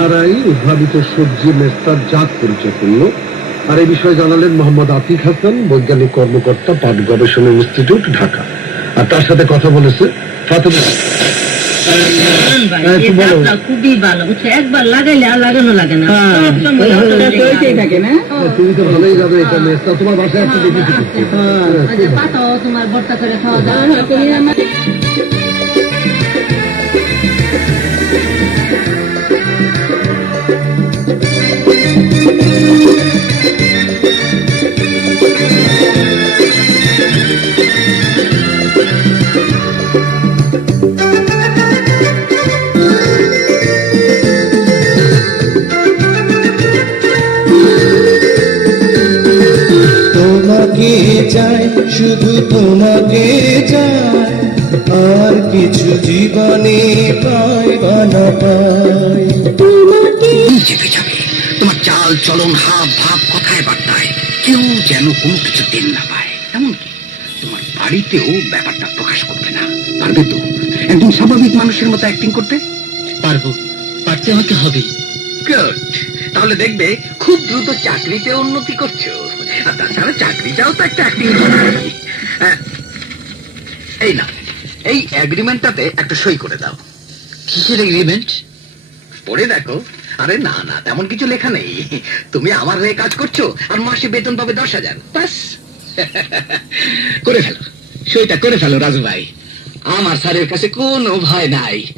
আর I উদ্ভাবিত সবজি মেস্তার জাত পরিচয় করল আর এই বিষয়ে জানালেন মোহাম্মদ আতিক হাসান বৈজ্ঞানিক কর্মকর্তা পাট গবেষণা ইনস্টিটিউট ঢাকা আর তার সাথে কথা বলেছে ফাতেমা খুবই ভালো হচ্ছে একবার লাগাইলে আর লাগানো লাগে না হ্যাঁ। হ্যাঁ, হ্যাঁ, তুমি তো ভালোই যাবে এটা মেস্তা তোমার বাসায় আপনি দেখেছি পাতাও তোমার ভর্তা করে খাওয়া দাওয়া চাই শুধু তোমাকে চাই আর কিছু জীবনে পাই বা পাই তোমাকে তোমার চাল চলন হাব ভাব কথায় বার্তায় কেউ যেন কোনো কিছু দিন না পায় এমনকি তোমার বাড়িতেও ব্যাপারটা প্রকাশ করবে না পারবে তো একদম স্বাভাবিক মানুষের মতো অ্যাক্টিং করতে পারবো পারতে আমাকে হবে গুড তাহলে দেখবে খুব দ্রুত চাকরিতে উন্নতি করছো আর তাছাড়া চাকরি চাও তো একটা অ্যাক্টিং এই না এই অ্যাগ্রিমেন্টটাতে একটা সই করে দাও কিসের এগ্রিমেন্ট পড়ে দেখো আরে না না তেমন কিছু লেখা নেই তুমি আমার হয়ে কাজ করছো আর মাসে বেতন পাবে দশ হাজার বাস করে ফেলো সইটা করে ফেলো রাজু ভাই আমার স্যারের কাছে কোনো ভয় নাই